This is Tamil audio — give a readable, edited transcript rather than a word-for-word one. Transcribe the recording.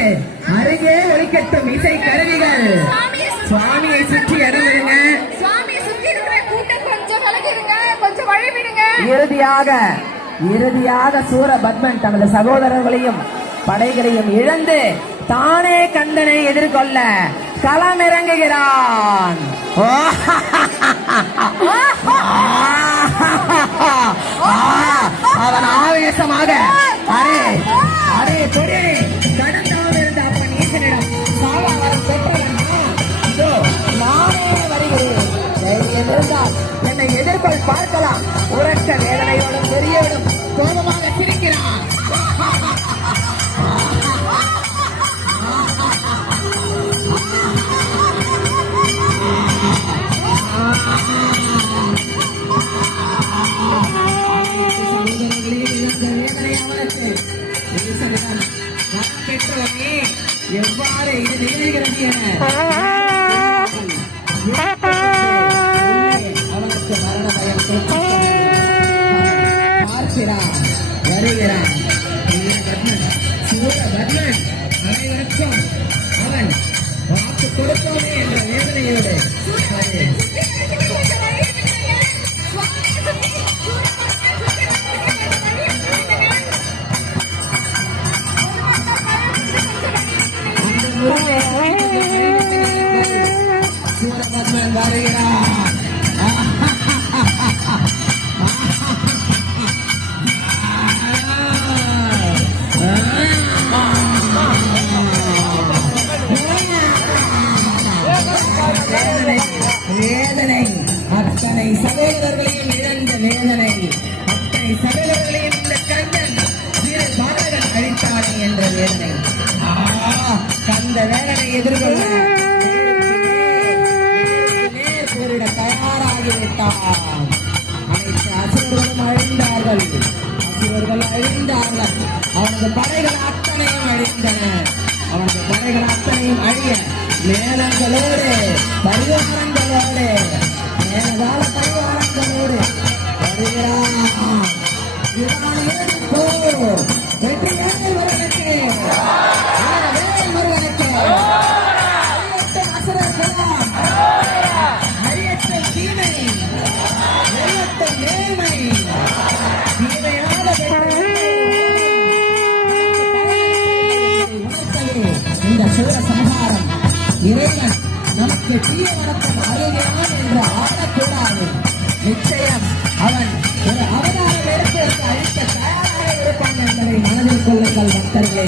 ஒலிக்கிறது. அருகே ஒலிக்கட்டும் இசை கருவிகள். சுவாமியை சுற்றி இடமிடுங்க. இறுதியாக சூரபத்மன் தனது சகோதரர்களையும் படைகளையும் இழந்து தானே கந்தனை எதிர்கொள்ள களமிறங்குகிறான். அவன் ஆவேசமாக அரே அரே பொடியனே கடந்தாமல் இருந்த அப்பன் ஈசனிடம் சாவாவரம் பெற்றவன் நானே வருகிறேன். தைரியம் இருந்தால் என்னை எதிர்கொள் பார்க்கலாம். உறக்க வேதனையோடும் பெரியவனும் கோபமாக சிரிக்கிறான். எவ்வாறு இது நிகழ்கிறது என அவனுக்கு மரண பயம் பார்க்கிறான். வருகிறான் சூரபத்மன். அனைவருக்கும் அவன் வாக்கு கொடுத்தோமே என்ற வேதனையோடு சூரபத்மன் வருகிறான். வேதனை அத்தனை சகோதரர்களையும் இழந்த வேதனை, அத்தனை சகோதரர்களையும் இந்த கந்தன் சிறு பாடகன் அழித்தானே என்ற வேதனை. கந்த வேதனை எதிர்கொள்ள நேர்போரிட தயாராகிவிட்டான். அனைத்து அசுரர்களும் அழிந்தார்கள். அவனது படைகள் அத்தனையும் அழிந்தன. அவனது படைகள் அத்தனையும் அழிய மேலங்களோடு பரிவாரங்களோடு மேலகால பரிவாரங்களோடு வருகிறான். வெற்றி முருகனுக்கு அசுரர்களாம் அழியற்ற தீமை வெள்ளத்த நேர்மை தீமையான இந்த சூர சம்ஹாரம் இறைவன் நமக்கு தீய வணக்கம் அருகிறான் என்று ஆடக்கூடாது. நிச்சயம் அவன் ஒரு அவதாரம் எடுத்து அழிக்க தயாராக இருப்பான் என்பதை மனதில் கொள்ளுங்கள் பக்தர்களே.